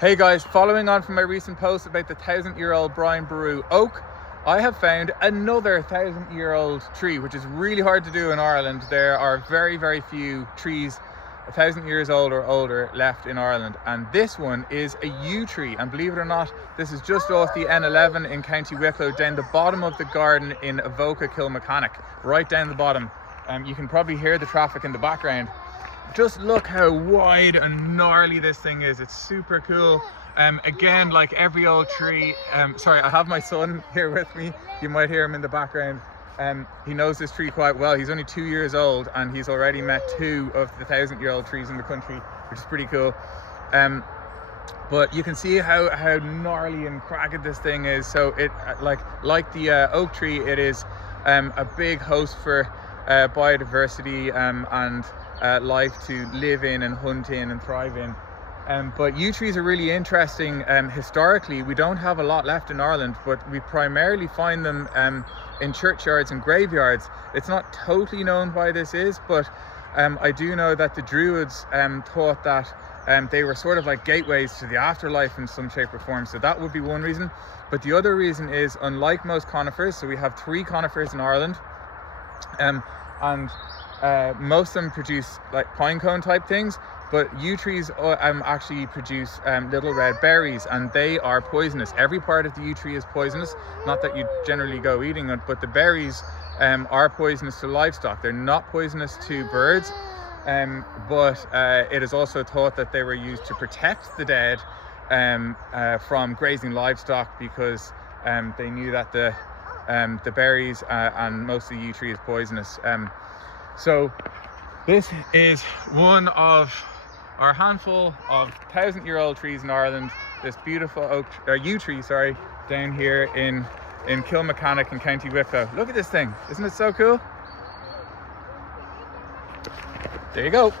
Hey guys, following on from my recent post about the 1,000-year-old Brian Boru oak, I have found another 1,000-year-old tree, which is really hard to do in Ireland. There are very, very few trees 1,000 years old or older left in Ireland, and this one is a yew tree. And believe it or not, this is just off the N11 in County Wicklow, down the bottom of the garden in Avoca, Kilmechanic, right down the bottom. You can probably hear the traffic in the background. Just look how wide and gnarly this thing is. It's super cool. Again, like every old tree, sorry, I have my son here with me. You might hear him in the background. He knows this tree quite well. He's only 2 years old and he's already met two of the 1,000-year-old trees in the country, which is pretty cool. But you can see how gnarly and cragged this thing is. So it, like the oak tree, it is a big host for biodiversity and life to live in and hunt in and thrive in. But yew trees are really interesting. Historically, we don't have a lot left in Ireland, but we primarily find them in churchyards and graveyards. It's not totally known why this is, but I do know that the Druids thought that they were sort of like gateways to the afterlife in some shape or form. So that would be one reason. But the other reason is, unlike most conifers, so we have 3 conifers in Ireland, and most of them produce like pine cone type things, but yew trees actually produce little red berries, and they are poisonous. Every part of the yew tree is poisonous. Not that you generally go eating it, but the berries are poisonous to livestock. They're not poisonous to birds, but it is also thought that they were used to protect the dead from grazing livestock, because they knew that the berries and most of the yew tree is poisonous. So this is one of our handful of 1,000-year-old trees in Ireland. This beautiful yew tree, down here in Kilmechanic in County Wicklow. Look at this thing, isn't it so cool? There you go.